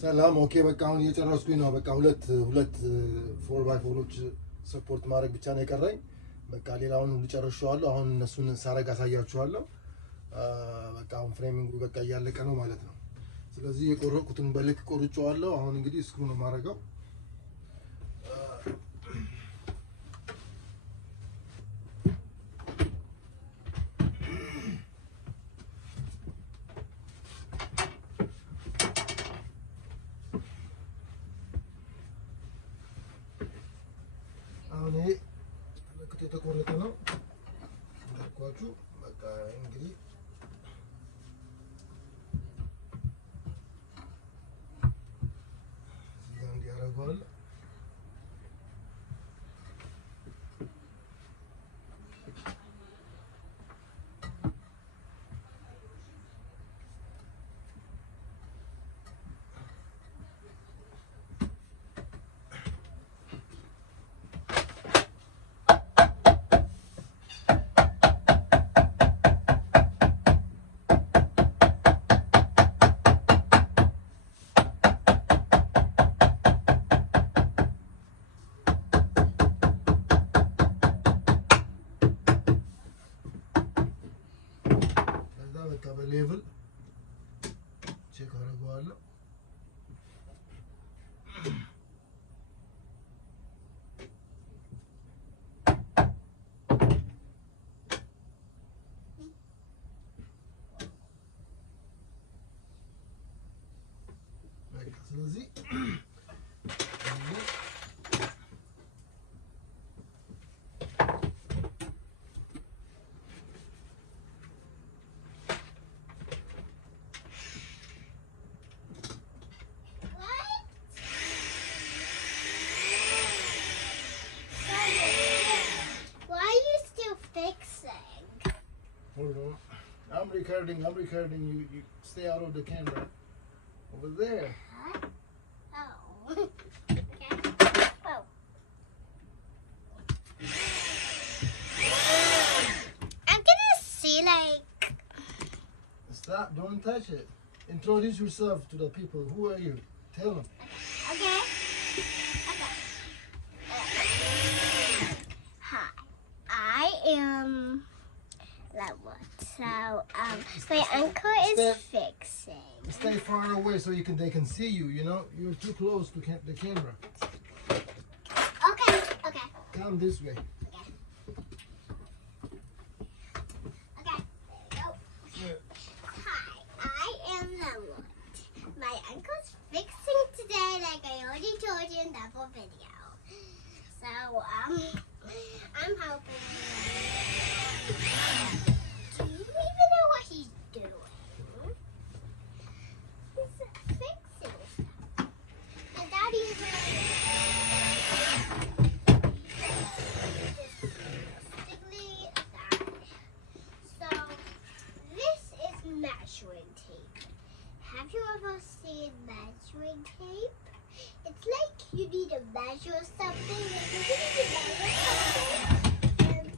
ሰላም ኦኬ በቃ አሁን እየጨረስኩኝ ነው። በቃ ሁለት 4x4ዎች ሰፖርት ማድረግ ብቻ ነው የቀረኝ። በቃ ሌላውን ሁሉ ጨርሼዋለሁ። አሁን እነሱን ሳረግ አሳያችኋለሁ። በቃ አሁን ፍሬሚንጉ በቃ እያለቀ ነው ማለት ነው። ስለዚህ የቆረጥኩትን በልክ ቆርጬዋለሁ። አሁን እንግዲህ ስክሩ ነው የማደርገው። አሁን ይሄ ለክቶ የተቆረጠ ነው እንዳልኳችሁ። በቃ እንግዲህ እዚህ ጋር እንዲያደርገዋል። በቃ በሌቭል ቼክ አደርገዋለሁ። በቃ ስለዚህ hold on. I'm recording. You stay out of the camera. Over there. Huh? Oh. Okay. Oh. I'm gonna see like. Stop! Don't touch it. Introduce yourself to the people. Who are you? Tell them. Okay. Hi. I am. So, my uncle is fixing. Stay far away so they can see you. You know, you're too close to the camera. Okay. Come this way. Okay. Go. Yeah. Hi, I am Lemon. My uncle's fixing today, like I already told you in that whole video. So, I'm helping him. Do you even know what he's doing? He's fixing stuff. And Daddy's stickly that. So this is measuring tape. Have you ever seen measuring tape? It's like you need to measure something. Like you need to measure something. And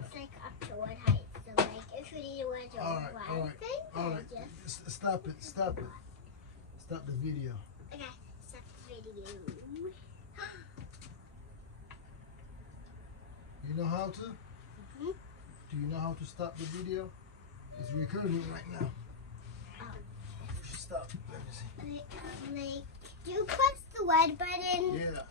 it's like up to one height. So like if you need to measure one thing, All right. just Stop it. Stop the video. okay, stop the video. You know how to? Mm-hmm. Do you know how to stop the video? It's recording right now. Stop. Let me see. Like you press the red button. Yeah.